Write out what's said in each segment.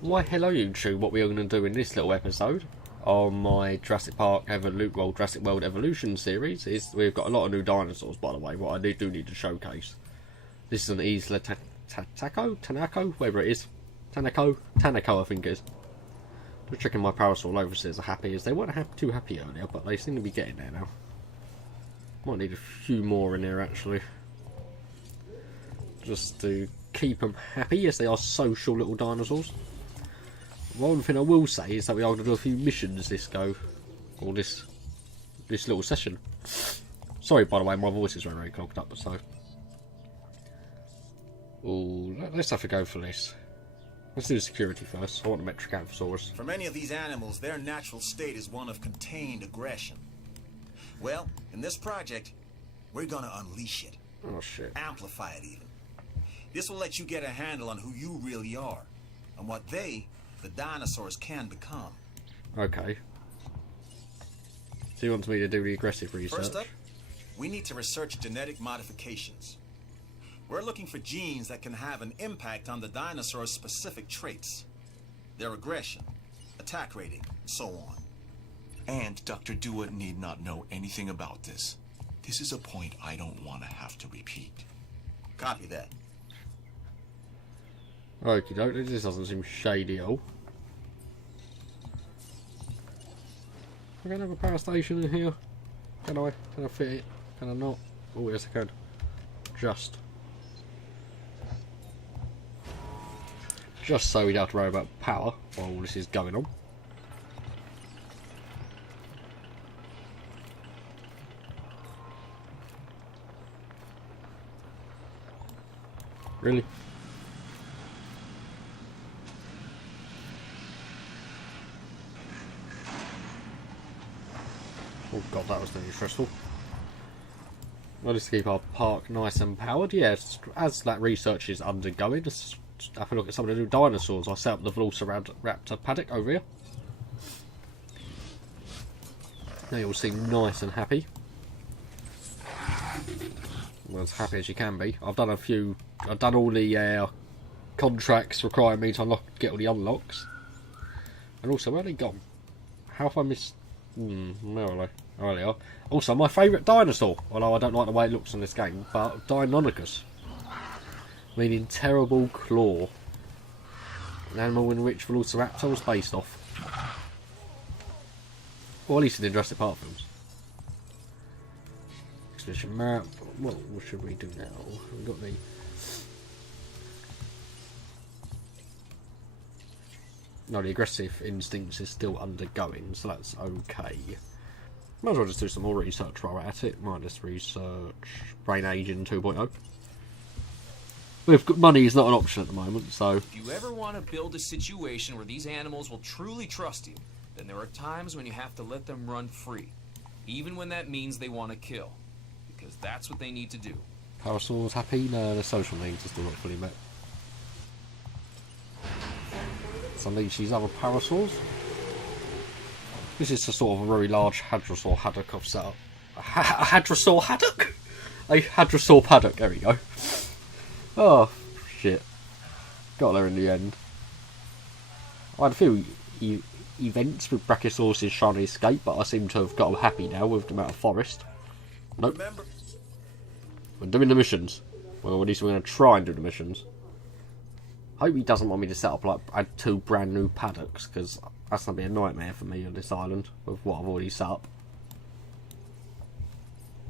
Why hello YouTube, what we are going to do in this little episode on my Jurassic World Evolution series is we've got a lot of new dinosaurs, by the way, what I do need to showcase. This is an Isla Tanako, wherever it is. Tanako I think it is. Just checking my parasol overseers are happy, as they weren't too happy earlier, but they seem to be getting there now. Might need a few more in here actually. Just to keep them happy, as they are social little dinosaurs. One thing I will say is that we are going to do a few missions this go, or this little session. Sorry, by the way, my voice is very clogged up, so. Ooh, let's have to go for this. Let's do the security first. I want the Metricanthrosaurus. For many of these animals, their natural state is one of contained aggression. Well, in this project, we're gonna unleash it. Oh shit. Amplify it even. This will let you get a handle on who you really are, and what the dinosaurs can become. Okay. So he wants me to do the aggressive research. First up, we need to research genetic modifications. We're looking for genes that can have an impact on the dinosaur's specific traits. Their aggression, attack rating, and so on. And Dr. Dua need not know anything about this. This is a point I don't want to have to repeat. Copy that. Okie doke, this doesn't seem shady at all. We're gonna have a power station in here. Can I fit it? Can I not? Oh yes I can. Just so we don't have to worry about power while all this is going on. Really? Oh god, that was really stressful. Well, just to keep our park nice and powered, yes, as that research is undergoing, just have a look at some of the new dinosaurs. I set up the Raptor paddock over here. They all seem nice and happy. Well, as happy as you can be. I've done all the contracts requiring me to get all the unlocks. And also, where are they gone? How have I missed... where are they? Oh, there they are. Also, my favourite dinosaur, although I don't like the way it looks in this game, but Deinonychus. Meaning terrible claw. An animal in which Velociraptor was based off. Or at least in the Jurassic Park films. Expedition map. What should we do now? We've got the... No, the aggressive instincts is still undergoing, so that's okay. Might as well just do some more research while we're at it. Minus research. Brain aging 2.0. Money is not an option at the moment, so... If you ever want to build a situation where these animals will truly trust you, then there are times when you have to let them run free. Even when that means they want to kill. Because that's what they need to do. Parasaurs happy? No, the social needs are still not fully met. Let's unleash these other parasaurs. This is a sort of a very large hadrosaur haddock I've set up. A hadrosaur haddock? A hadrosaur paddock, there we go. Oh, shit. Got there in the end. I had a few events with Brachiosaurus trying to escape, but I seem to have got them happy now with the amount of forest. Nope. Remember? We're doing the missions. Well, at least we're going to try and do the missions. Hope he doesn't want me to set up, like, add 2 brand new paddocks, because that's going to be a nightmare for me on this island, with what I've already set up.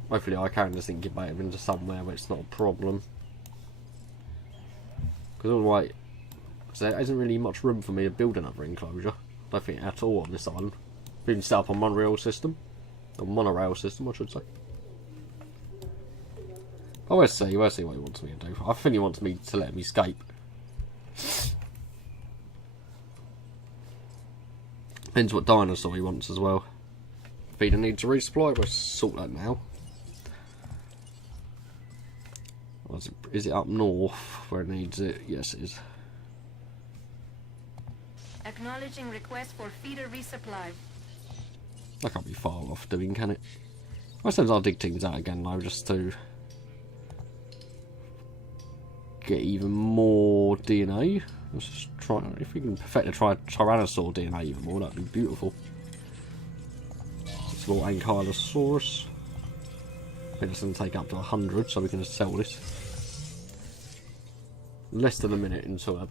Hopefully I can just incubate them into somewhere where it's not a problem. Because otherwise, there isn't really much room for me to build another enclosure. I don't think at all on this island. Been set up on monorail system, I should say. Oh, we'll see what he wants me to do. I think he wants me to let him escape. Depends what dinosaur he wants as well. Feeder needs a resupply, we'll sort that now. Is it up north where it needs it? Yes, it is. Acknowledging request for feeder resupply. That can't be far off doing, can it? I suppose I'll dig things out again though, just to get even more DNA. Let's just if we can perfect a Tyrannosaur DNA even more, that'd be beautiful. Small Ankylosaurus. I think it's going to take up to 100, so we can just sell this. Less than a minute until,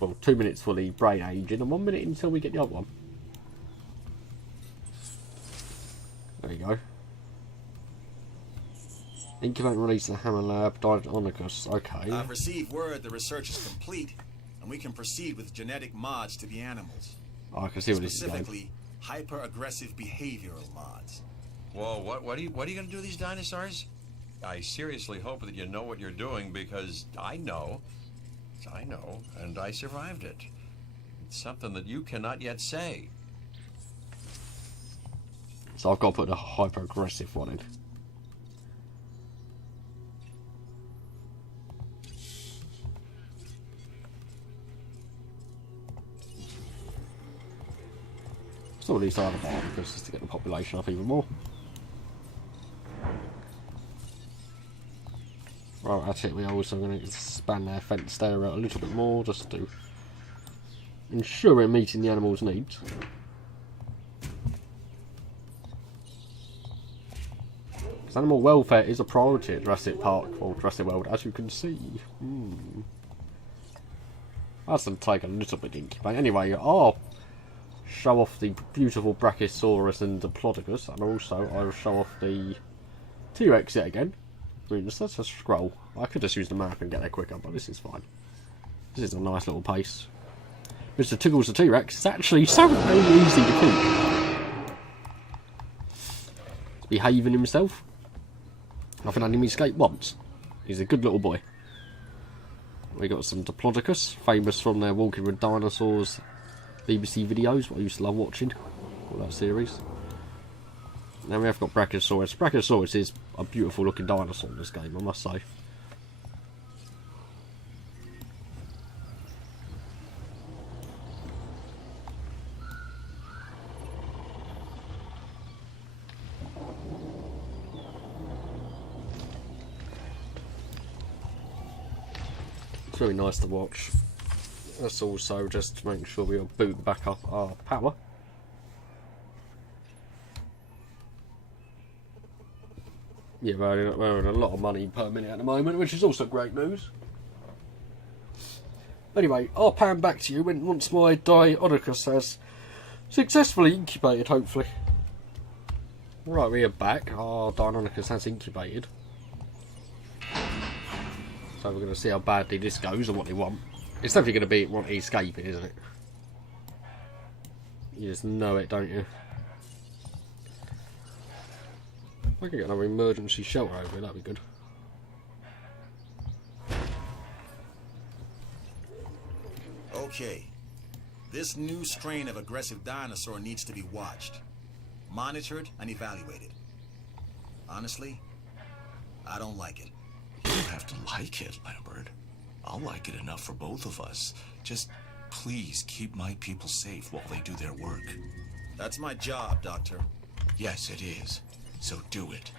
well, 2 minutes for the brain aging, and 1 minute until we get the other one. There you go. Incubate and release the Hammond Lab, Dinosaurs. Okay. I've received word the research is complete, and we can proceed with genetic mods to the animals. Oh, I can see where this is going. Specifically, hyper-aggressive behavioral mods. Whoa, what are you going to do with these dinosaurs? I seriously hope that you know what you're doing, because I know, and I survived it. It's something that you cannot yet say. So I've got to put the hyper-aggressive one in. Still these other because just to get the population up even more. Right, that's it. We're also going to expand their fenced area a little bit more just to ensure we're meeting the animals' needs. Because animal welfare is a priority at Jurassic Park or Jurassic World, as you can see. That's going to take a little bit to incubate. Anyway, I'll show off the beautiful Brachiosaurus and Diplodocus, and also I'll show off the T-Rex yet again. I mean, let's just scroll. I could just use the map and get there quicker, but this is fine. This is a nice little pace. Mr. Tiggles the T-Rex is actually so very easy to keep. He's behaving himself. I've had him escape once. He's a good little boy. We got some Diplodocus, famous from their Walking with Dinosaurs BBC videos, what I used to love watching, all that series. Now we have got Brachiosaurus. Brachiosaurus is a beautiful looking dinosaur in this game, I must say. It's really nice to watch. Let's also just make sure we boot back up our power. Yeah, we're earning a lot of money per minute at the moment, which is also great news. Anyway, I'll pan back to you once my Deinonychus has successfully incubated, hopefully. Right, we are back. Our Deinonychus has incubated. So we're going to see how badly this goes and what they want. It's definitely going to be want escaping, isn't it? You just know it, don't you? If I can get another emergency shelter over here, that'd be good. Okay. This new strain of aggressive dinosaur needs to be watched, monitored, and evaluated. Honestly, I don't like it. You don't have to like it, Lambert. I'll like it enough for both of us. Just please keep my people safe while they do their work. That's my job, Doctor. Yes, it is. So do it.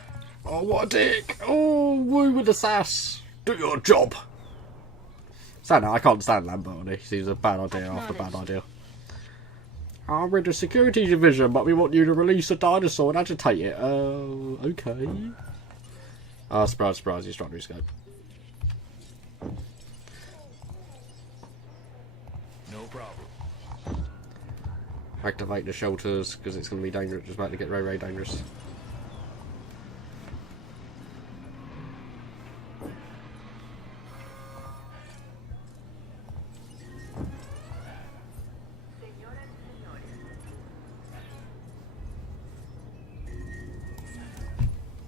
Oh, what a dick! Oh, woo with the sass! Do your job! So no, I can't stand Lambert on this. He's a bad idea after bad idea. Oh, we're the security division, but we want you to release a dinosaur and agitate it. Oh, okay. Ah, surprise, surprise, he's trying to escape. No problem. Activate the shelters, because it's going to be dangerous. It's about to get very, very dangerous.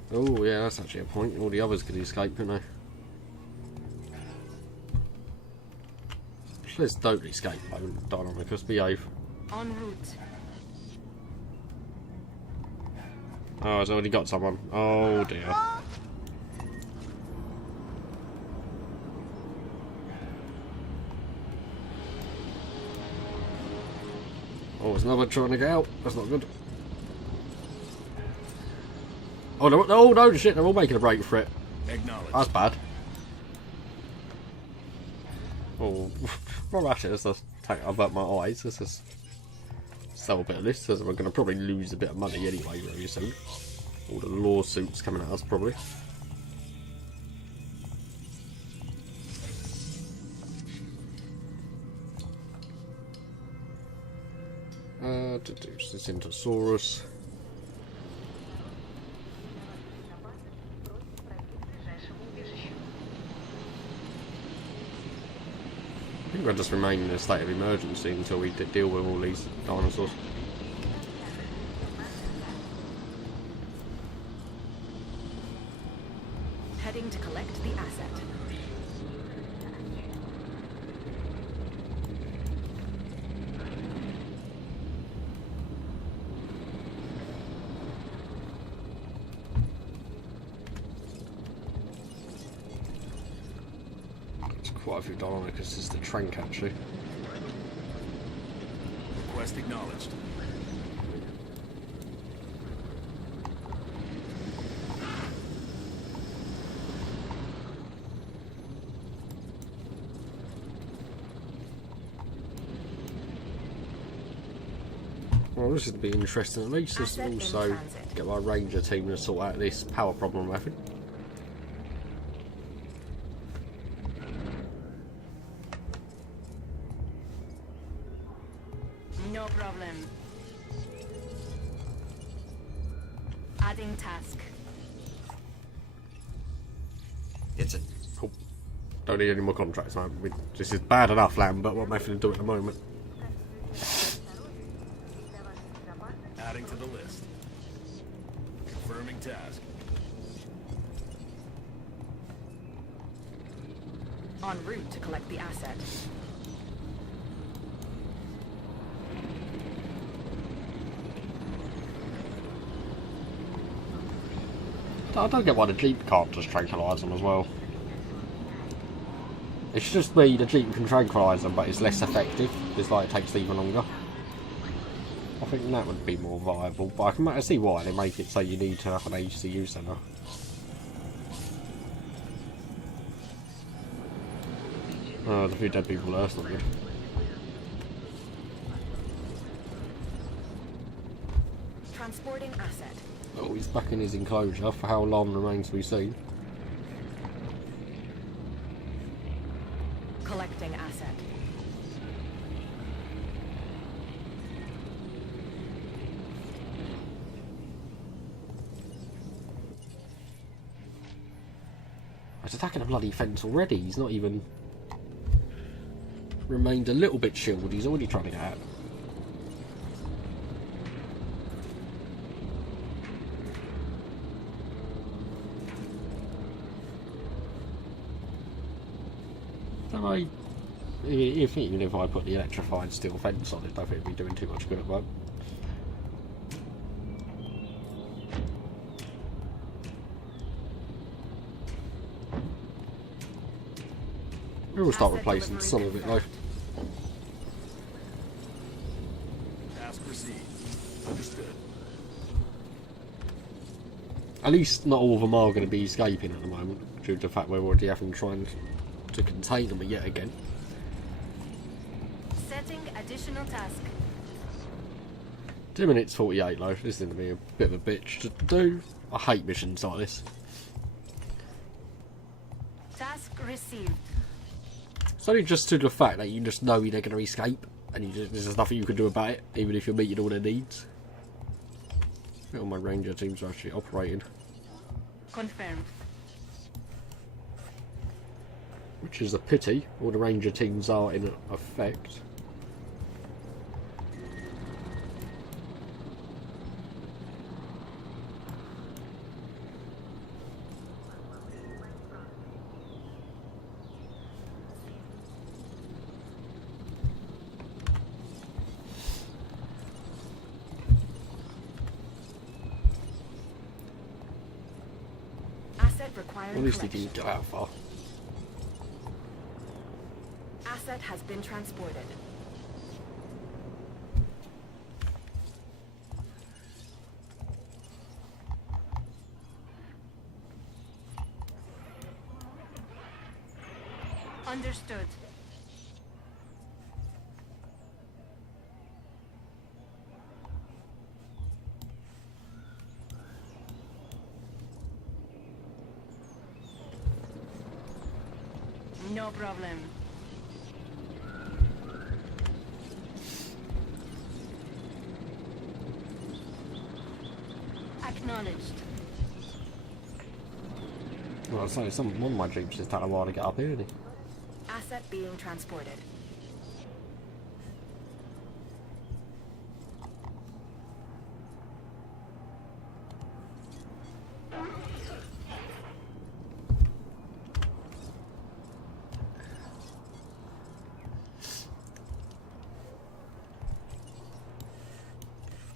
Oh, yeah, that's actually a point. All the others could escape, couldn't they? Please don't escape, Deinonychus. Behave. En route. Oh, it's already got someone. Oh, dear. Oh, there's another trying to get out. That's not good. Oh, no, shit, they're all making a break for it. Acknowledge. That's bad. Oh, Well, actually, let's just take about my eyes. Let's just sell a bit of this, because we're going to probably lose a bit of money anyway very soon. All the lawsuits coming at us, probably. Deduce this Dinosaurus. I think we'll just remain in a state of emergency until we deal with all these dinosaurs. Heading to collect the asset. Quite a few Dinosaurs, this is the Trank actually. Request acknowledged. Well, this would be interesting at least. This will also get my ranger team to sort out this power problem I'm having. No problem. Adding task. It's a Cool. Don't need any more contracts, man. This is bad enough, Lamb, but what am I going to do at the moment? Adding to the list. Confirming task. En route to collect the asset. I don't get why the Jeep can't just tranquilise them as well. It's just me, the Jeep can tranquilise them, but it's less effective. It's like it takes even longer. I think that would be more viable, but I can see why they make it so you need to have an HCU centre. Oh, there's a few dead people there, that's not good. Transporting asset. Oh, he's back in his enclosure. For how long remains to be seen. Collecting asset. He's attacking a bloody fence already. He's not even remained a little bit chilled. He's already trying to get out. Even if I put the electrified steel fence on it, I don't think it'd be doing too much good at work. We'll start replacing some of it though. Task received. Understood. At least not all of them are going to be escaping at the moment, due to the fact we're already having trying to contain them yet again. Setting additional task. 2 minutes 48 though, this is going to be a bit of a bitch to do. I hate missions like this. Task received. It's only just to the fact that you just know they're going to escape, and there's nothing you can do about it, even if you're meeting all their needs. All my ranger teams are actually operating. Confirmed. Which is a pity, all the ranger teams are in effect. Asset requiring At least he collection. didn't go out far. Asset has been transported. Understood. No problem. Acknowledged. Well, I'd say one of my jeeps is taking a while to get up here, isn't it? Asset being transported.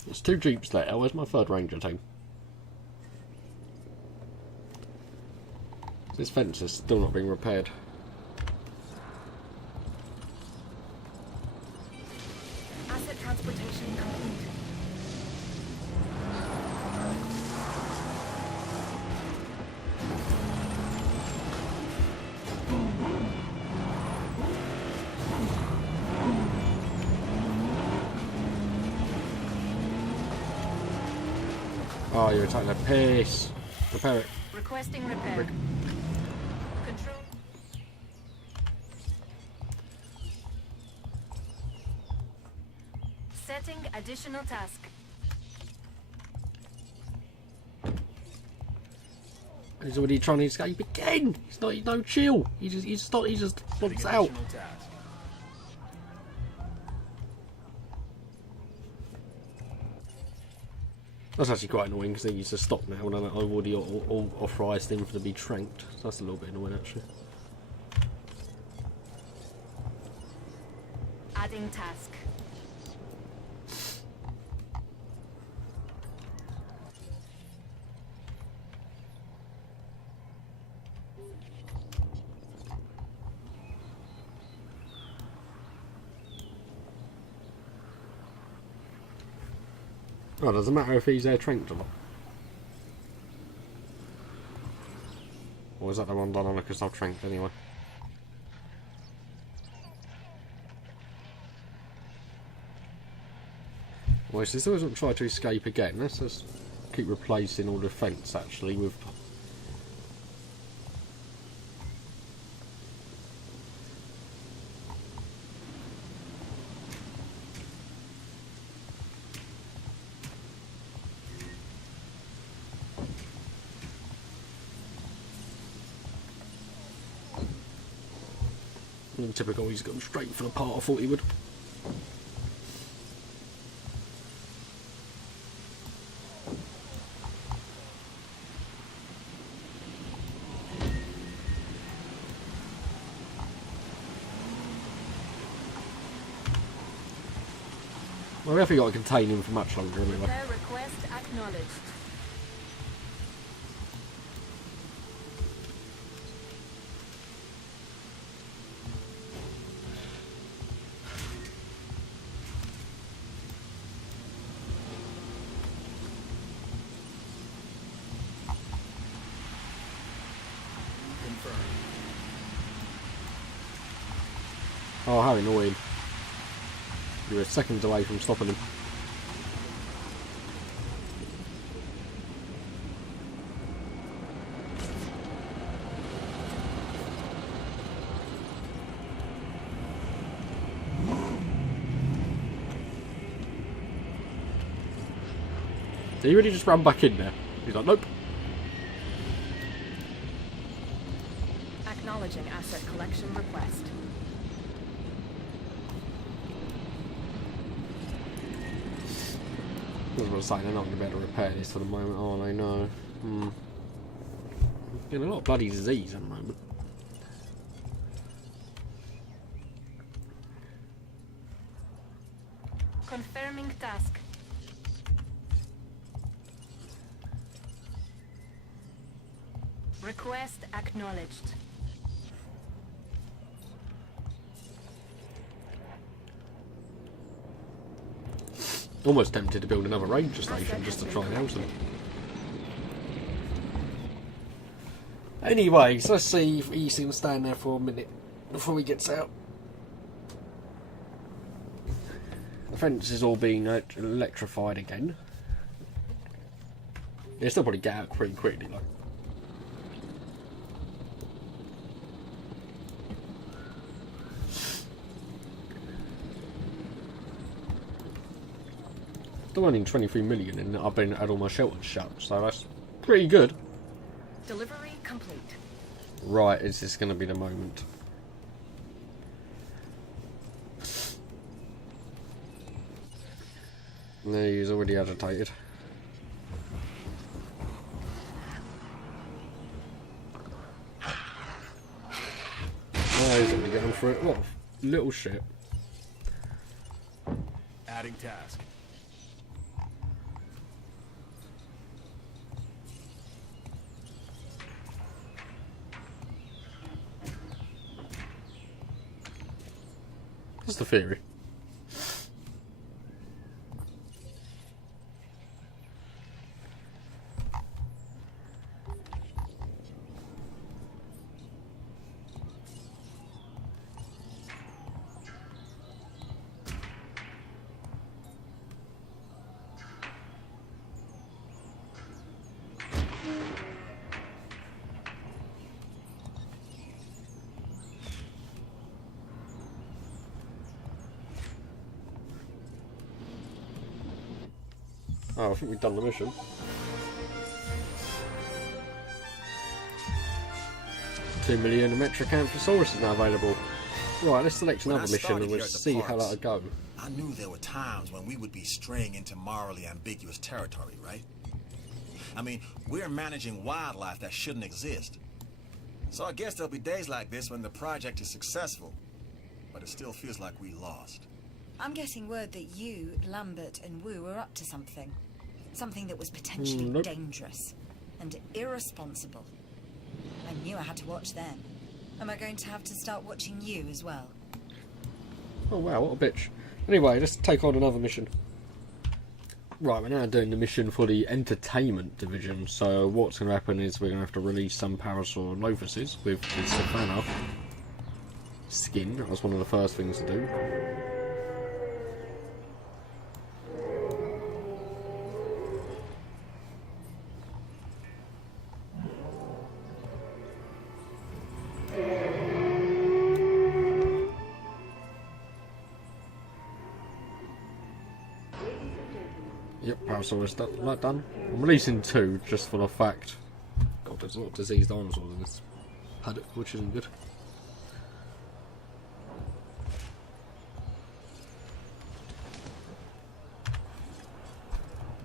It's 2 jeeps later. Where's my 3rd ranger team? This fence is still not being repaired. Asset transportation complete. Oh, you're taking a piss. Repair it. Requesting repair. Control. Setting additional task. He's already trying to escape again. He's not. He's no chill. He just wants out. Additional task. That's actually quite annoying because he needs to stop now, and I've already authorised him to be tranked. So that's a little bit annoying actually. Adding task. Oh, doesn't matter if he's tranked or not. Or is that the one done on because I've tranked anyway? Well, if he still doesn't try to escape again, let's just keep replacing all the fence actually with... Typical, he's gone straight for the part I thought he would. Well, we haven't got to contain him for much longer anyway. Repair request acknowledged. Oh, how annoying. You were seconds away from stopping him. Did he really just run back in there? He's like, nope. Acknowledging asset collection request. I was going to say, they're not going to be able to repair this for the moment, are they? No. Getting a lot of bloody disease at the moment. Confirming task. Request acknowledged. Almost tempted to build another ranger station just to try and help them. Anyway, so let's see if he's going to stand there for a minute before he gets out. The fence is all being electrified again. He'll still probably get out pretty quickly, though. Still earning 23 million, and I've had all my shelters shut, so that's pretty good. Delivery complete. Right, is this going to be the moment? No, he's already agitated. Oh, he's already going for it. What a little shit. Adding task. What's the theory? Oh, I think we've done the mission. $2 million Metrocanthosaurus is now available. Right, let's select When another I mission started and we'll here at the see how parks, that'll go. I knew there were times when we would be straying into morally ambiguous territory, right? I mean, we're managing wildlife that shouldn't exist. So I guess there'll be days like this when the project is successful, but it still feels like we lost. I'm getting word that you, Lambert, and Wu were up to something. Something that was potentially Nope. dangerous and irresponsible. I knew I had to watch them. Am I going to have to start watching you as well? Oh wow, what a bitch. Anyway, let's take on another mission. Right, we're now doing the mission for the entertainment division. So what's going to happen is we're going to have to release some Parasaurolophuses with the Savannah skin. That was one of the first things to do. Yep, Parasaurus done. I'm releasing 2 just for the fact. God, there's a lot of diseased dinosaurs in this paddock, which isn't good.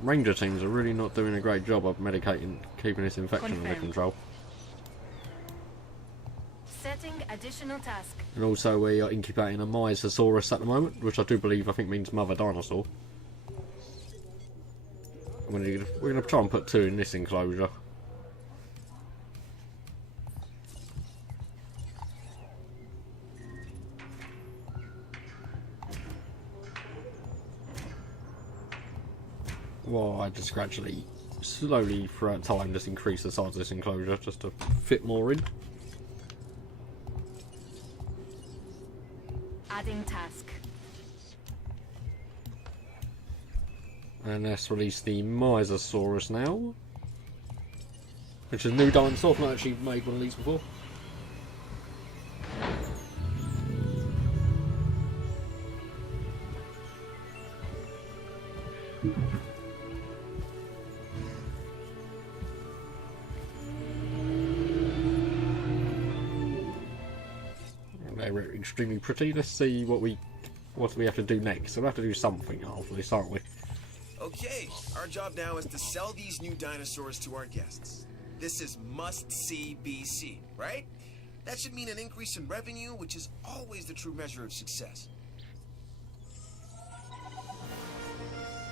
Ranger teams are really not doing a great job of medicating, keeping this infection under Confirmed. control. Setting additional task. And also we are incubating a Mysosaurus at the moment, which I think means mother dinosaur. We're going to try and put 2 in this enclosure. Well, I just gradually, slowly throughout time, just increase the size of this enclosure just to fit more in. Adding task. And let's release the Mysosaurus now, which is a new dinosaur. I've not actually made one of these before. They're extremely pretty. Let's see what we have to do next. So we'll have to do something after this, aren't we? Okay, our job now is to sell these new dinosaurs to our guests. This is must-see BC, right? That should mean an increase in revenue, which is always the true measure of success.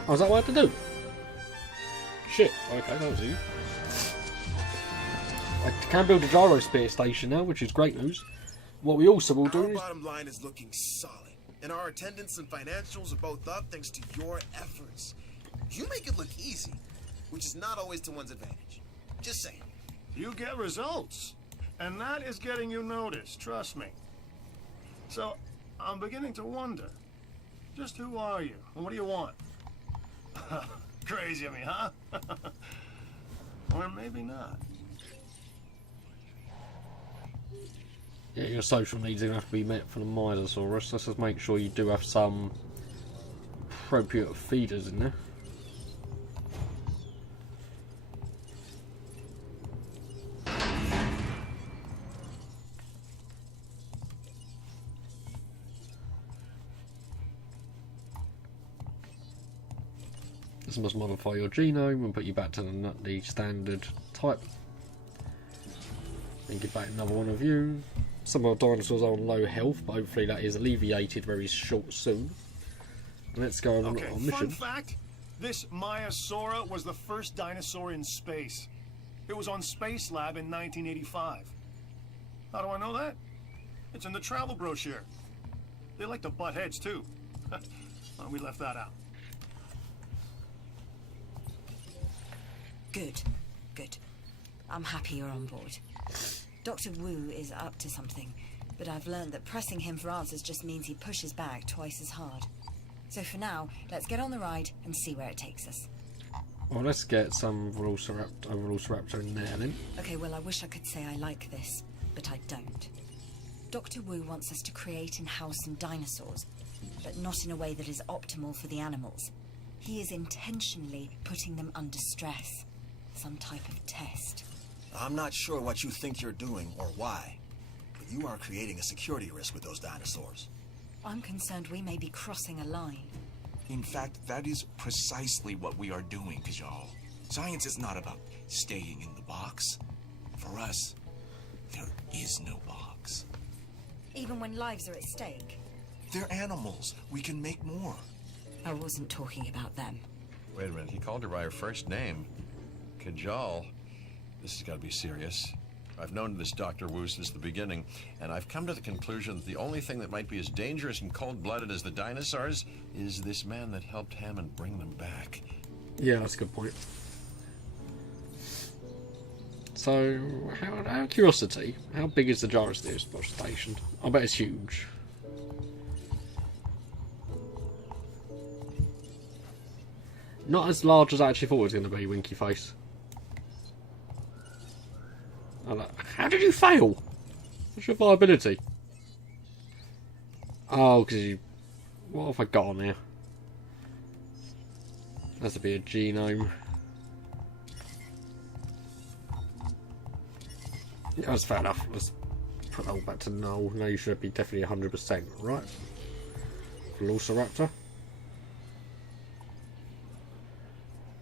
Oh, is that what I have to do? Shit, okay, that was you. I can build a gyrosphere station now, which is great news. What we also will do Our is... bottom line is looking solid, and our attendance and financials are both up thanks to your efforts. You make it look easy, which is not always to one's advantage. Just saying. You get results, and that is getting you noticed, trust me. So, I'm beginning to wonder, just who are you, and what do you want? Crazy of me, huh? Or maybe not. Yeah, your social needs are going to have to be met for the Mysosaurus. Let's just make sure you do have some appropriate feeders in there. This must modify your genome and put you back to the standard type. Incubate another one of you. Some of our dinosaurs are on low health, but hopefully that is alleviated very soon. Let's go on Okay, our mission. fun fact, this Maiasaura was the first dinosaur in space. It was on Space Lab in 1985. How do I know that? It's in the travel brochure. They like to butt heads, too. Well, we left that out. Good. Good. I'm happy you're on board. Dr. Wu is up to something, but I've learned that pressing him for answers just means he pushes back twice as hard. So for now, let's get on the ride and see where it takes us. Well, let's get some Velociraptor in there then. Okay, well, I wish I could say I like this, but I don't. Dr. Wu wants us to create and house some dinosaurs, but not in a way that is optimal for the animals. He is intentionally putting them under stress. Some type of test. I'm not sure what you think you're doing or why, but you are creating a security risk with those dinosaurs. I'm concerned we may be crossing a line. In fact, that is precisely what we are doing, Kajal. Science is not about staying in the box. For us, there is no box. Even when lives are at stake. They're animals. We can make more. I wasn't talking about them. Wait a minute, he called her by her first name. Kajal. This has got to be serious. I've known this Dr. Wu since the beginning, and I've come to the conclusion that the only thing that might be as dangerous and cold-blooded as the dinosaurs is this man that helped Hammond bring them back. Yeah, that's a good point. So, out of curiosity, how big is the Jurassic World station? I bet it's huge. Not as large as I actually thought it was going to be, Winky Face. How did you fail? What's your viability? Oh, because you... What have I got on here? Has to be a genome. Yeah, that's fair enough. Let's put that all back to null. Now you should be definitely 100%, right? Velociraptor.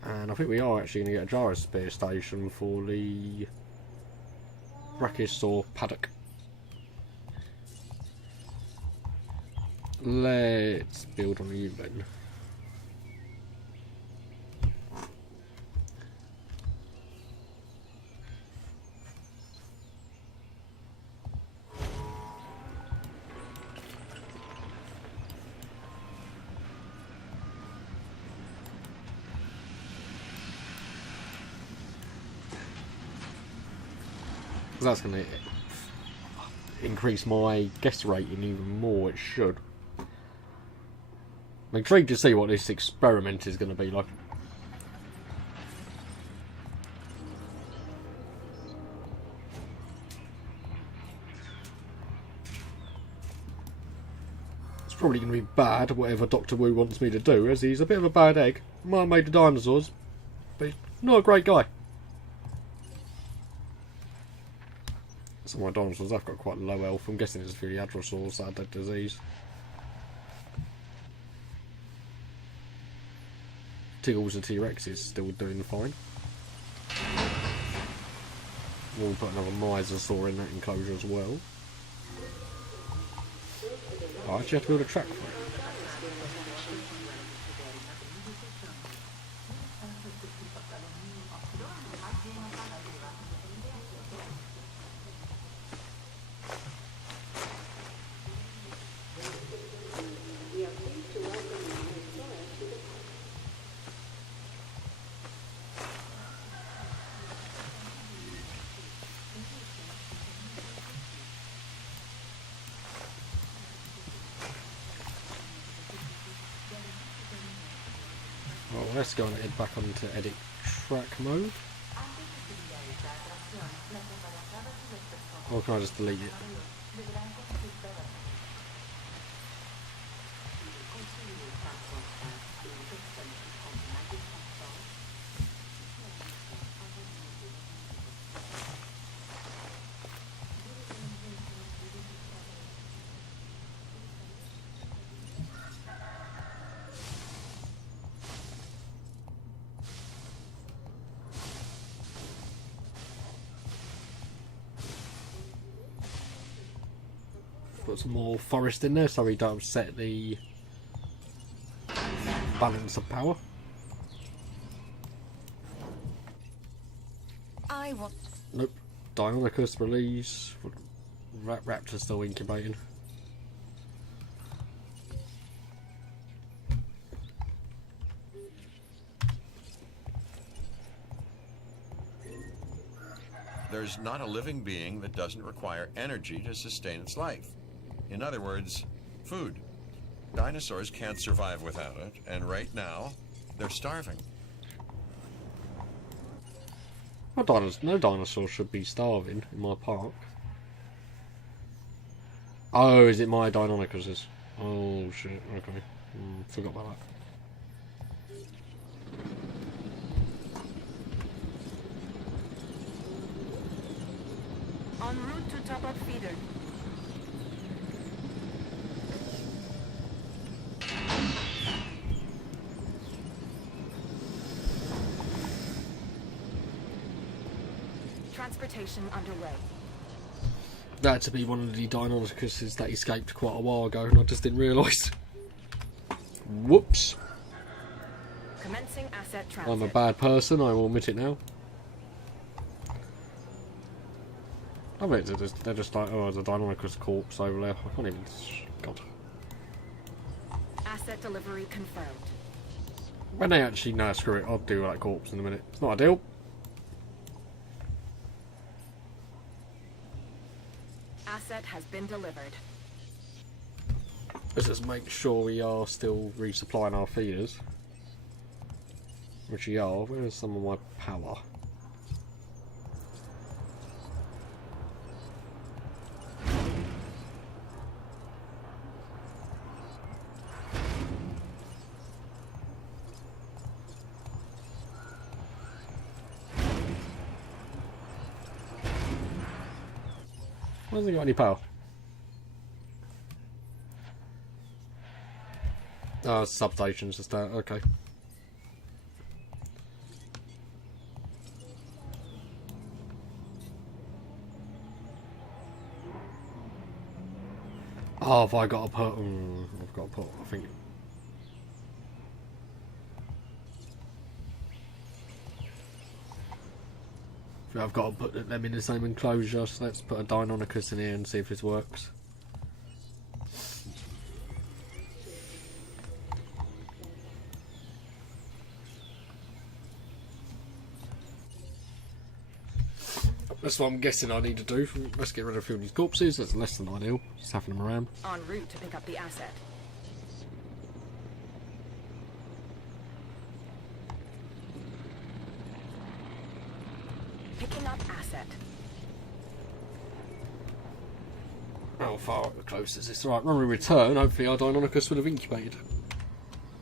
And I think we are actually going to get a Jurassic station for the Brachiosaur paddock. Let's build on you then. That's going to increase my guess rating even more. It should. I'm intrigued to see what this experiment is going to be like. It's probably going to be bad, whatever Dr. Wu wants me to do, as he's a bit of a bad egg. Might have made the dinosaurs, but he's not a great guy. Some of my dinosaurs have got quite low health. I'm guessing it's a few of the hadrosaurs that had that disease. Tiggles the T-Rex is still doing fine. We'll put another Maiasaur in that enclosure as well. I actually have to build a track for it. Well, let's go and head back onto edit track mode. Or can I just delete it? put some more forest in there so we don't upset the balance of power. I want... Nope. Deinonychus release. Raptor still incubating. There's not a living being that doesn't require energy to sustain its life. In other words, food. Dinosaurs can't survive without it, and right now, they're starving. No dinosaur should be starving in my park. Oh, is it my Deinonychus's? Oh shit, okay. Forgot about that. En route to top-up feeder. Transportation underway. That had to be one of the Deinonychuses that escaped quite a while ago, and I just didn't realise. Whoops. Commencing asset transit. I'm a bad person, I will admit it now. I bet they're just like, oh, there's a Deinonychus corpse over there. I can't even... God. Asset delivery confirmed. When they actually... Nah, screw it. I'll deal with that corpse in a minute. It's not a deal. Asset has been delivered. Let's just make sure we are still resupplying our feeders. Which we are. Where's some of my power? Why hasn't he got any power? Oh, substations just that. Okay. Oh, have I got to put... I've got to put, I think... I've got to put them in the same enclosure, so let's put a Deinonychus in here and see if this works. That's what I'm guessing I need to do. Let's get rid of a few of these corpses. That's less than ideal. Just having them around. En route to pick up the asset. Picking up asset. How far close is this? Right, when we return, hopefully our Deinonychus would have incubated.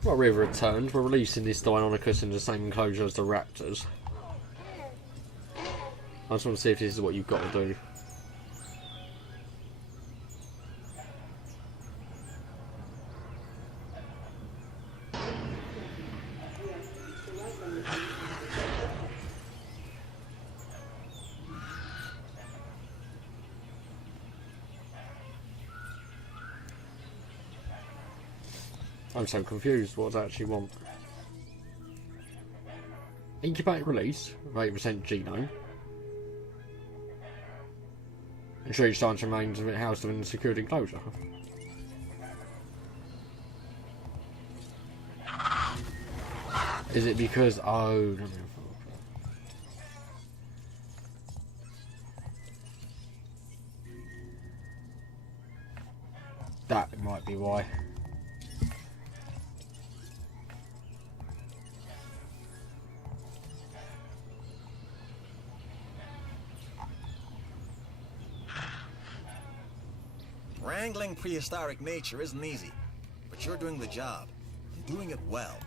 Well, we've returned. We're releasing this Deinonychus in the same enclosure as the Raptors. I just want to see if this is what you've got to do. I'm so confused. What does I actually want? Incubate release of 8% genome. Ensure each science remains housed within a secured enclosure. Is it because... Oh... That might be why. Wrangling prehistoric nature isn't easy, but you're doing the job, and doing it well.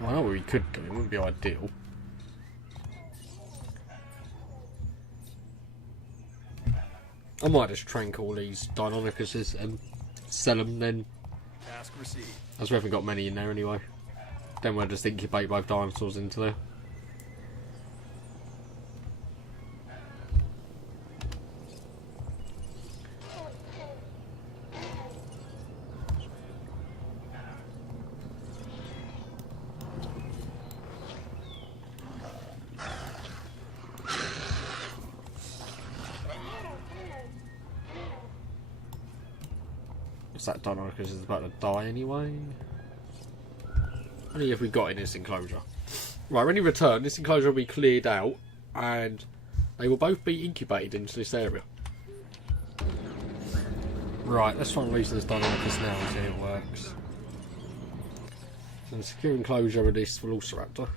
Well, I know what we could do. It wouldn't be ideal. I might just trank all these Deinonychuses and sell them then. Task received. As we haven't got many in there anyway. Then we'll just incubate both dinosaurs into there. What's that done? Because it's about to die anyway. How many have we got in this enclosure? Right, when you return, this enclosure will be cleared out and they will both be incubated into this area. Right, let's try and release this Dinosaurs now and see how it works. And secure enclosure of this Velociraptor.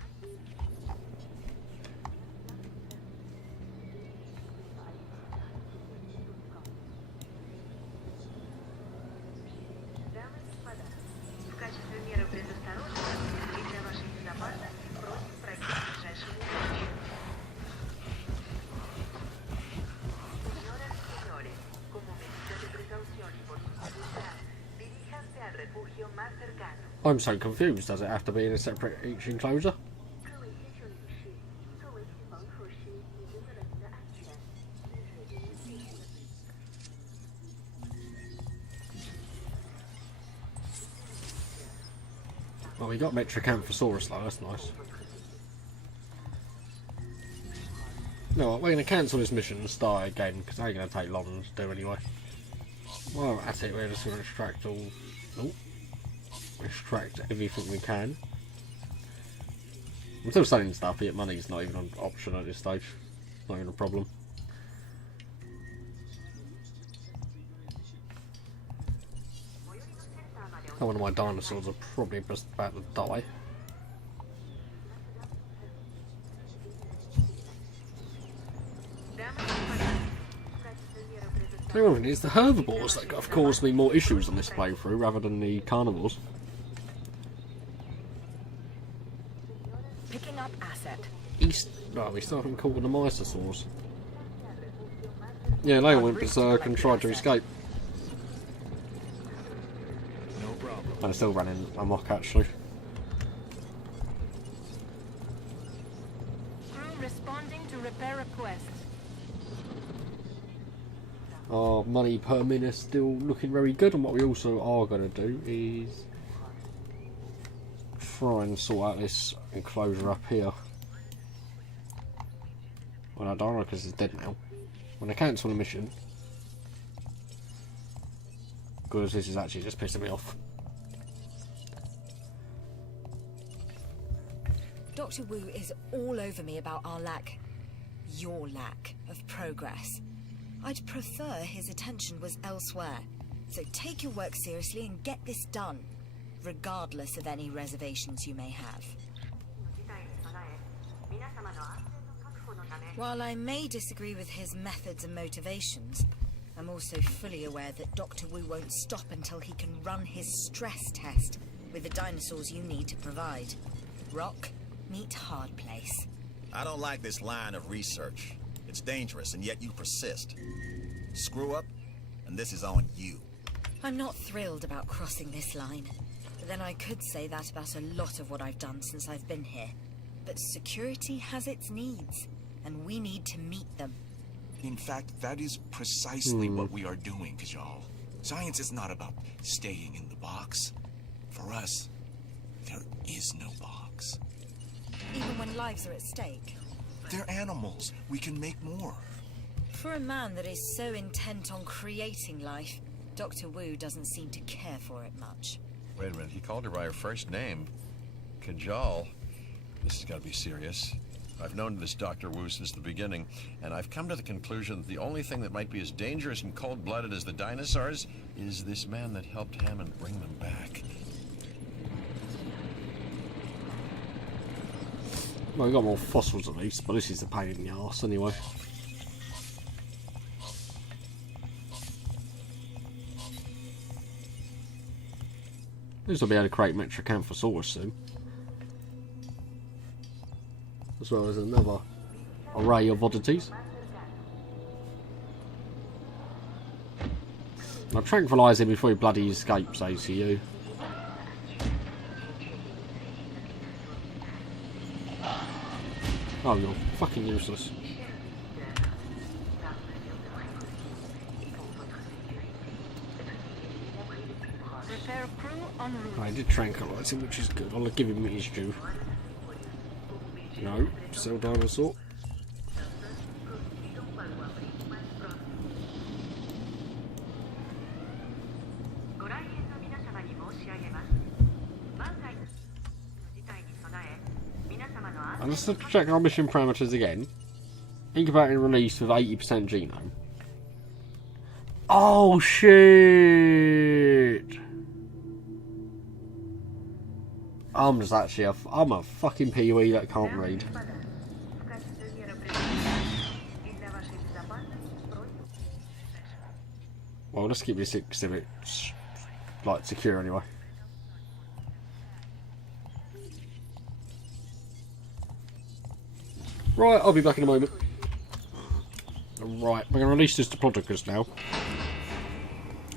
I'm so confused. Does it have to be in a separate each enclosure? Well, we got Metricanthosaurus though, that's nice. No, we're going to cancel this mission and start again, because it ain't going to take long to do anyway. Well, that's it, we're just going to extract all... Oh. Extract everything we can. I'm still selling stuff, yet money's not even an option at this stage. Not even a problem. Oh, one of my dinosaurs are probably just about to die. The other thing is the herbivores that have caused me more issues on this playthrough rather than the carnivores. Picking up asset. No, we still haven't called the Mysosaurs. Yeah, they went berserk and tried to escape. No problem. They're still running amok actually. Crew responding to repair request. Our money per minute is still looking very good, and what we also are going to do is try and sort out this enclosure up here. Well, I don't know because it's dead now. When I cancel the mission, because this is actually just pissing me off. Dr. Wu is all over me about your lack of progress. I'd prefer his attention was elsewhere. So take your work seriously and get this done, regardless of any reservations you may have. While I may disagree with his methods and motivations, I'm also fully aware that Dr. Wu won't stop until he can run his stress test with the dinosaurs you need to provide. Rock, meet hard place. I don't like this line of research. It's dangerous, and yet you persist. Screw up, and this is on you. I'm not thrilled about crossing this line. But then I could say that about a lot of what I've done since I've been here. But security has its needs, and we need to meet them. In fact, that is precisely what we are doing, Kajal. Science is not about staying in the box. For us, there is no box. Even when lives are at stake. They're animals. We can make more. For a man that is so intent on creating life, Dr. Wu doesn't seem to care for it much. Wait a minute, he called her by her first name. Kajal. This has got to be serious. I've known this Dr. Wu since the beginning, and I've come to the conclusion that the only thing that might be as dangerous and cold-blooded as the dinosaurs is this man that helped Hammond bring them back. Well, we got more fossils at least, but this is a pain in the arse anyway. This will be able to create Metricanthosaurus soon, as well as another array of oddities. I'll tranquilise him before he bloody escapes, ACU. Oh, you're fucking useless. Prepare crew en route. I did tranquilise him, which is good. I'll give him his due. No, still dinosaur. And let's check our mission parameters again. Incubate and release with 80% genome. Oh shit! I'm just actually I'm a fucking POE that can't read. Well, let's keep this exhibit like secure anyway. Right, I'll be back in a moment. Right, we're going to release this Diplodocus now,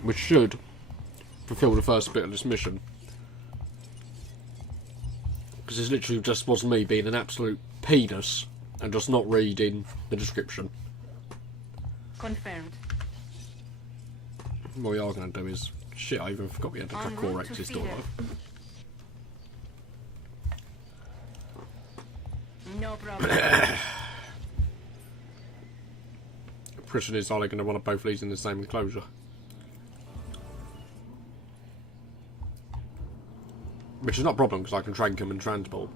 which should fulfill the first bit of this mission. Because this literally just was me being an absolute penis and just not reading the description. Confirmed. What we are going to do is... Shit, I even forgot we had to track core X's door. No problem. Question is, are they going to want to both these in the same enclosure? Which is not a problem because I can trank them and transport.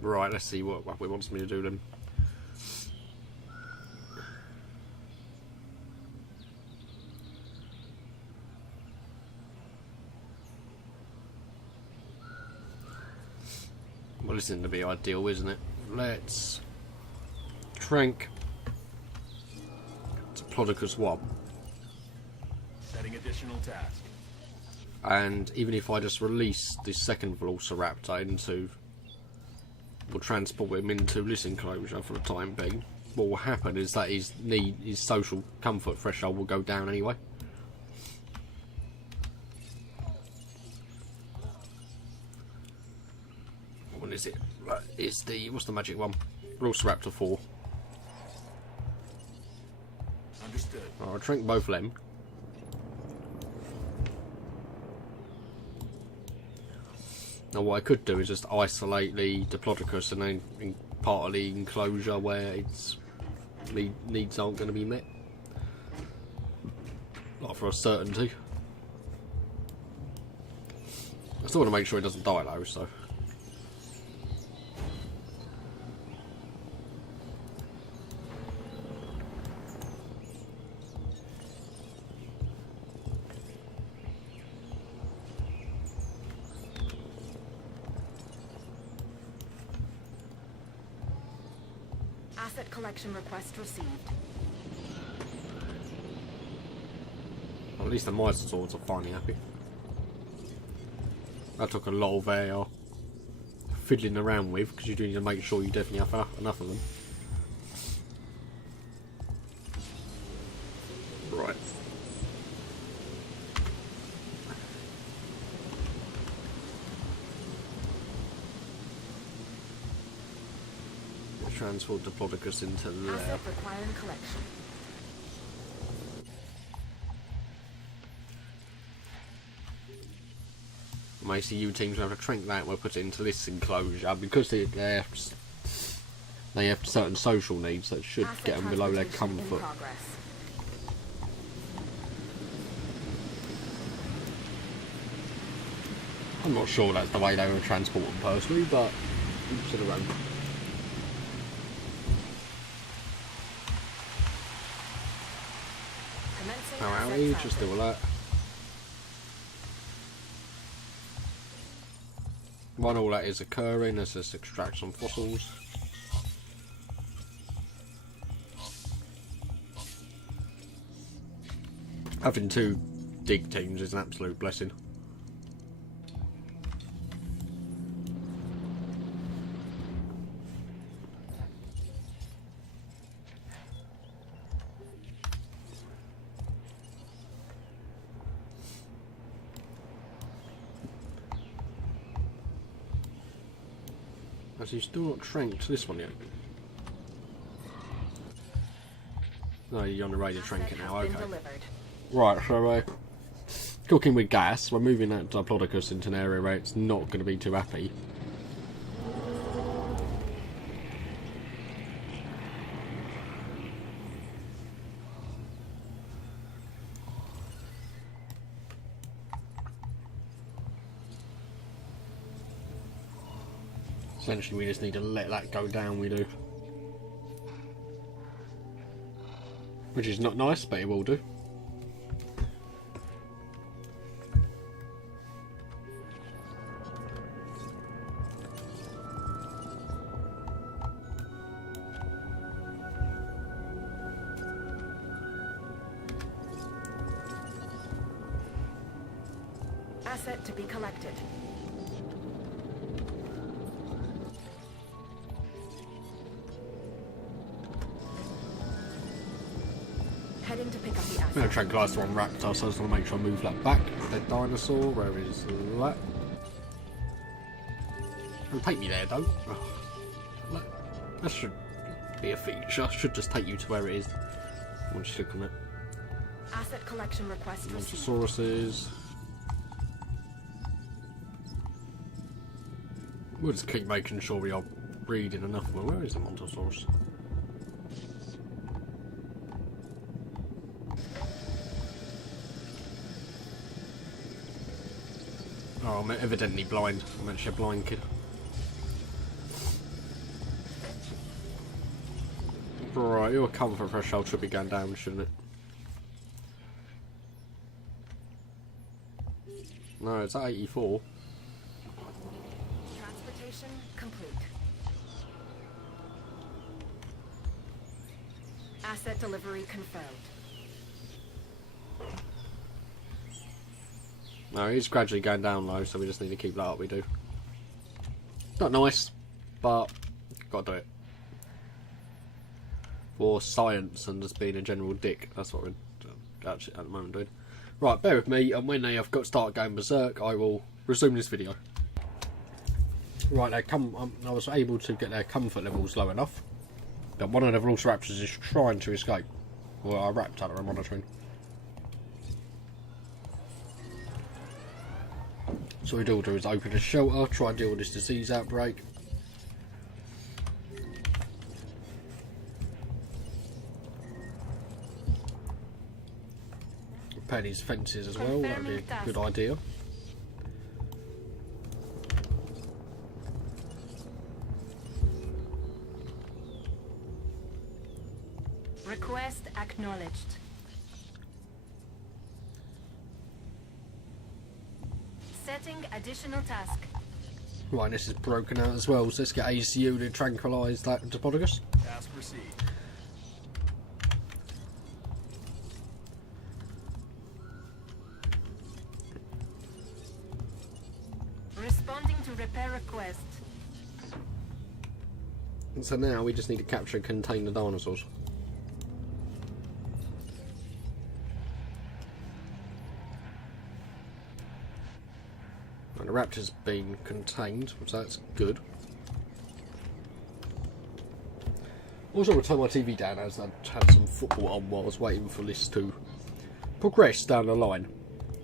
Right, let's see what it wants me to do then. Well, this isn't to be ideal, isn't it? Let's trank Diplodocus 1. Setting additional task. And even if I just release this second Velociraptor into... We'll transport him into this enclosure for the time being. What will happen is that his social comfort threshold will go down anyway. What is it? It's the... What's the magic one? Velociraptor 4. Understood. I'll drink both of them. Now what I could do is just isolate the Diplodocus and then in part of the enclosure where its needs aren't going to be met. Not for a certainty. I still want to make sure it doesn't die though, so... Asset collection request received. Well, at least the Dinosaurs are finally happy. That took a lot of fiddling around with, because you do need to make sure you definitely have enough of them. Right. Transport Diplodocus into there. Asset requiring collection. MACU teams have to trank that. We'll put it into this enclosure because they have certain social needs that should Asset get them below their transportation in comfort. progress. I'm not sure that's the way they were transporting personally, but each to their own. Commencing How are asset we? transfer. Just do that. While all that is occurring, let's just extract some fossils. Having two dig teams is an absolute blessing. Has he still not tranked this one yet? No, you're on the radio tranking now, okay. Right, so cooking with gas, we're moving that Diplodocus into an area where it's not going to be too happy. Essentially, we just need to let that go down, we do. Which is not nice, but it will do. Asset to be collected. Heading to pick up the I'm asset. going to tranquilize the one Raptor, so I just want to make sure I move that back. The Dinosaur, where is that? Don't take me there, don't. Oh, that should be a feature. Should just take you to where it is once you click on it. Asset collection request received. Montosauruses. We'll just keep making sure we are breeding enough. Well, where is the Montosaurus? Oh, I'm evidently blind. I'm actually a blind kid. Right, your comfort threshold should be going down, shouldn't it? No, it's at 84. Transportation complete. Asset delivery confirmed. No, it's gradually going down low, so we just need to keep that up, we do. Not nice, but gotta do it. For science and just being a general dick, that's what we're actually at the moment doing. Right, bear with me, and when they have got started going berserk, I will resume this video. Right, I was able to get their comfort levels low enough, but one of the Velociraptors is trying to escape. Well, our Raptor that I'm monitoring. So what we'll do is open a shelter, try and deal with this disease outbreak. Repair these fences as well, that would be a good idea. Request acknowledged. Setting additional task. Right, this is broken out as well, so let's get ACU to tranquilise that Diplodocus. Task received. Responding to repair request. So now we just need to capture and contain the dinosaurs. And the Raptor's been contained, so that's good. Also, I'll turn my TV down as I had some football on while I was waiting for this to progress down the line.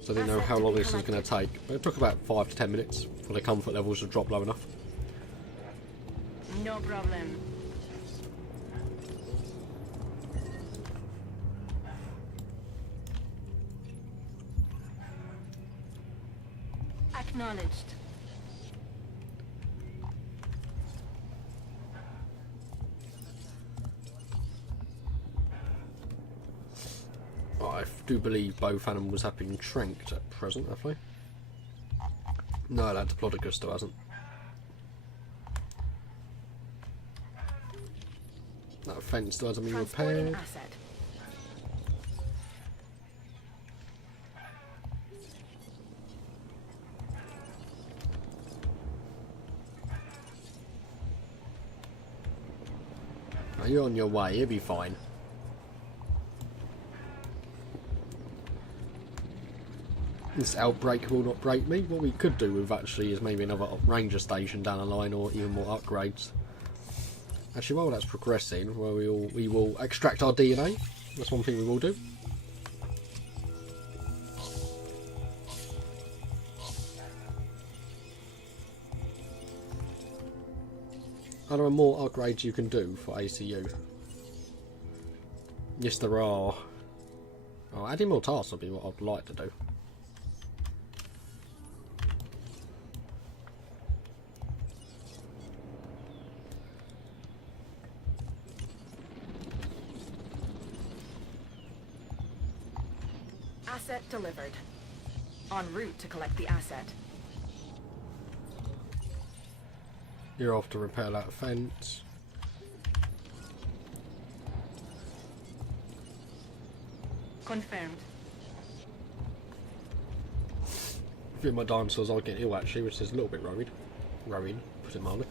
So I didn't know how long this was going to take, but it took about 5 to 10 minutes for the comfort levels to drop low enough. No problem. Acknowledged. I do believe both animals have been tranked at present, have they? No, that Diplodocus still hasn't. That fence still hasn't been repaired. Asset. Now you're on your way, you'll be fine. This outbreak will not break me. What we could do with actually is maybe another ranger station down the line, or even more upgrades. Actually, while that's progressing, well, we will extract our DNA. That's one thing we will do. Are there more upgrades you can do for ACU? Yes, there are. Oh, adding more tasks would be what I'd like to do. Asset delivered. En route to collect the asset. You're off to repair that fence. Confirmed. I think my dinosaurs are getting ill actually, which is a little bit worrying, put it mildly.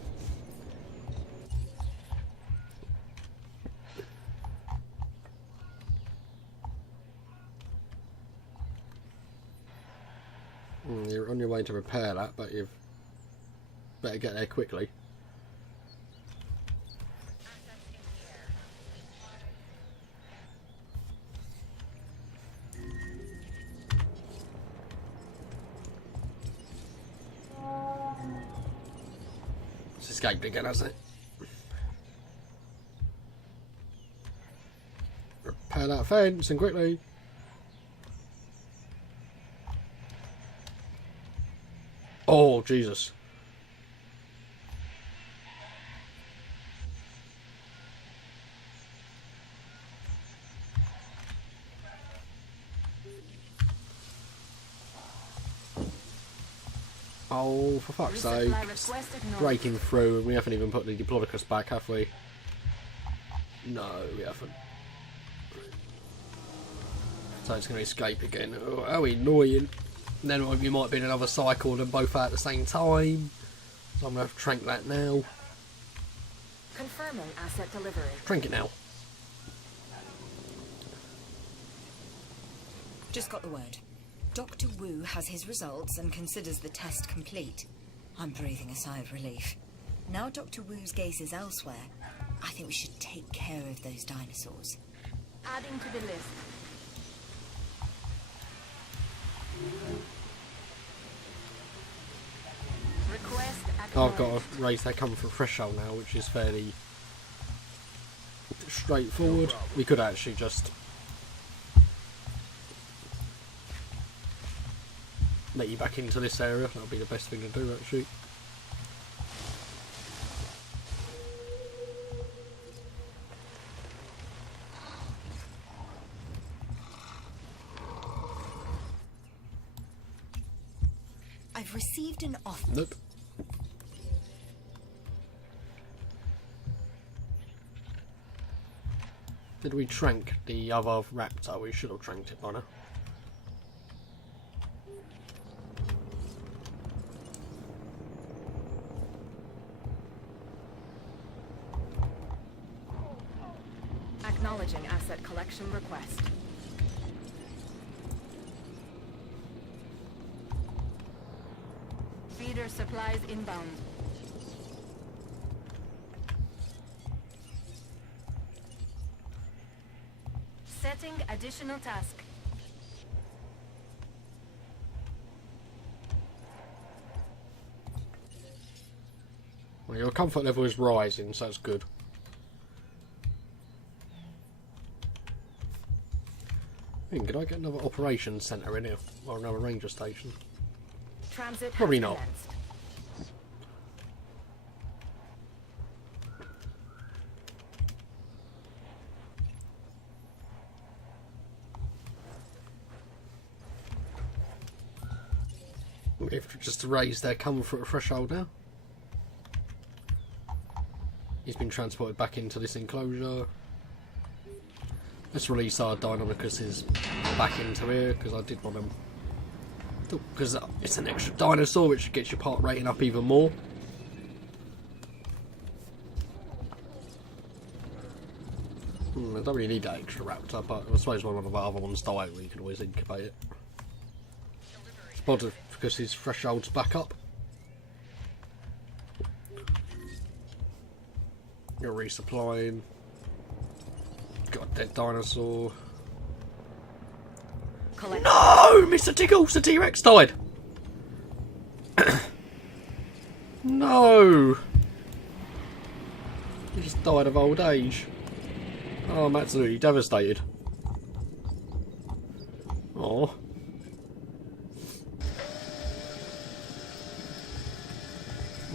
You're on your way to repair that, but you've better get there quickly. It's escaped again, hasn't it? Repair that fence and quickly. Oh, Jesus. Oh, for fuck's sake. Breaking through, and we haven't even put the Diplodocus back, have we? No, we haven't. So it's going to escape again. Oh, how annoying. And then we might be in another cycle and them both out at the same time. So I'm going to have to trank that now. Confirming asset delivery. Trank it now. Just got the word. Dr. Wu has his results and considers the test complete. I'm breathing a sigh of relief. Now Dr. Wu's gaze is elsewhere, I think we should take care of those dinosaurs. Adding to the list. Request I've got to raise their comfort threshold now, which is fairly straightforward. We could actually just let you back into this area. That would be the best thing to do, actually. I've received an offer. Nope. Did we trank the other raptor? We should have tranked it by now. Acknowledging asset collection request. Feeder supplies inbound. Setting additional task. Well, your comfort level is rising, so that's good. Could I get another operations centre in here? Or another ranger station? Transit Probably has not. commenced. We have to just raise their comfort threshold now. He's been transported back into this enclosure. Let's release our Deinonychuses back into here, because I did want them. Because it's an extra dinosaur, which gets your part rating up even more. I don't really need that extra raptor, but I suppose one of the other ones died, we can always incubate it. because his threshold's back up. You're resupplying. Got a dead dinosaur. No! Mr. Tickles! The T-Rex died! No! He just died of old age. Oh, I'm absolutely devastated. Oh.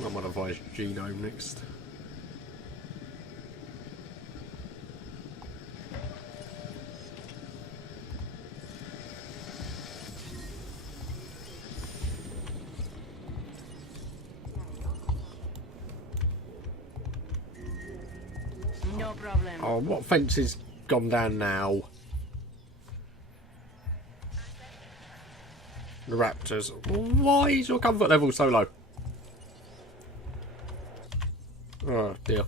I'll modify his genome next. No problem. Oh, what fence has gone down now? The Raptors. Why is your comfort level so low? Oh dear.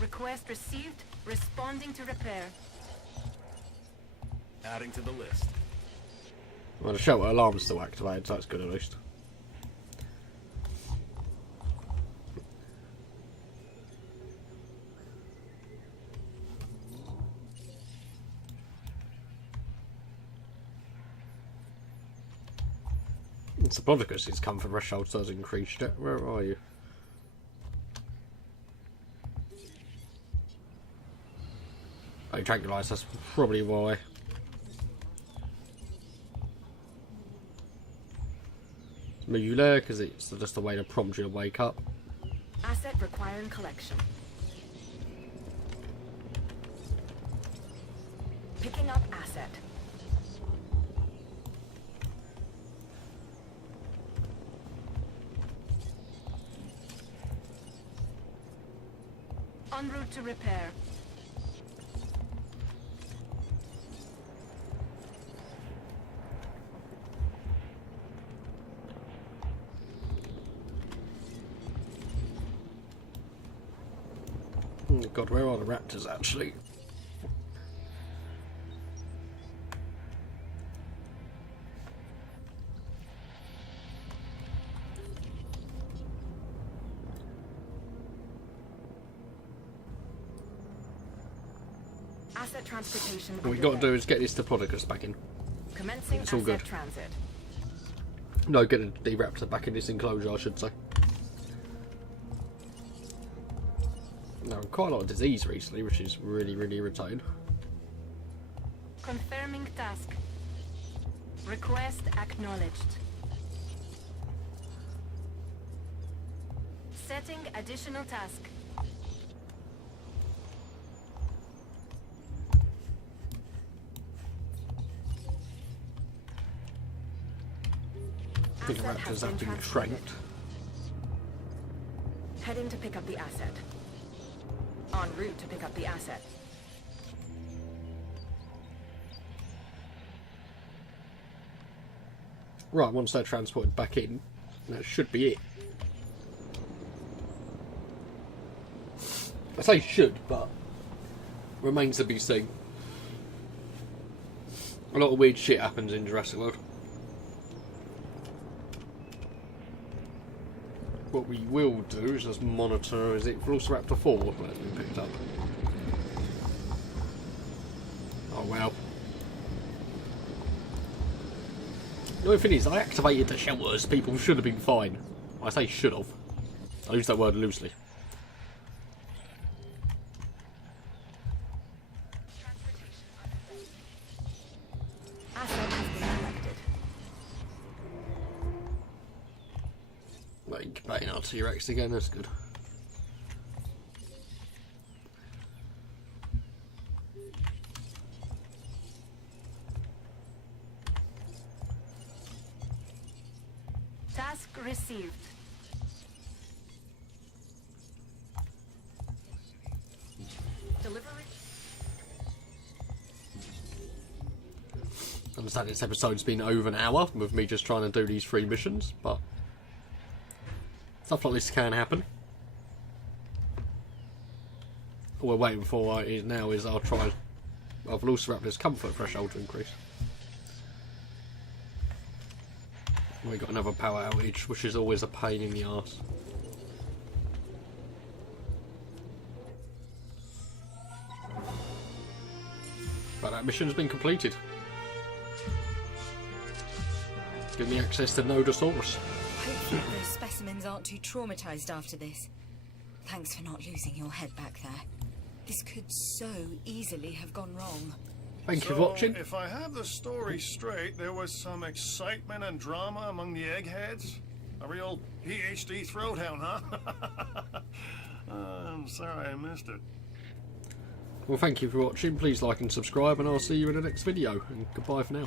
Request received. Responding to repair. Adding to the list. Well, the shelter alarm's still activated, so that's good at least. Diplodocus' comfort threshold has increased it. Where are you? Oh, tranquilise, that's probably why. Move you there because it's just a way to prompt you to wake up. Asset requiring collection. Picking up asset. En route to repair. Oh God, where are the Raptors actually? Asset transportation. What we got to do is get this Diplodocus back in. Commencing It's all asset good. transit. No, get the Raptor back in this enclosure, I should say. No, quite a lot of disease recently, which is really, really irritating. Confirming task. Request acknowledged. Setting additional task. I think the Asset has Raptors have been transported. tranked. Heading to pick up the asset. En route to pick up the asset. Right, once they're transported back in, that should be it. I say should, but remains to be seen. A lot of weird shit happens in Jurassic World. What we will do is just monitor, is it Velociraptor 4 that's been picked up? Oh well. The only thing is, I activated the shelters, people should have been fine. I say should have. I use that word loosely. Asset has been collected. Well, incubating our T-Rex again, that's good. Task received. Delivery. I understand this episode's been over an hour with me just trying to do these 3 missions, but stuff like this can happen. All we're waiting for now is I'll try our Velociraptor's comfort threshold to increase. We got another power outage, which is always a pain in the arse. But that mission's been completed. Give me access to Nodosaurus. Hopefully those specimens aren't too traumatized after this. Thanks for not losing your head back there. This could so easily have gone wrong. Thank you for So, watching. if I have the story straight, there was some excitement and drama among the eggheads? A real PhD throwdown, huh? I'm sorry I missed it. Well, thank you for watching. Please like and subscribe, and I'll see you in the next video. And goodbye for now.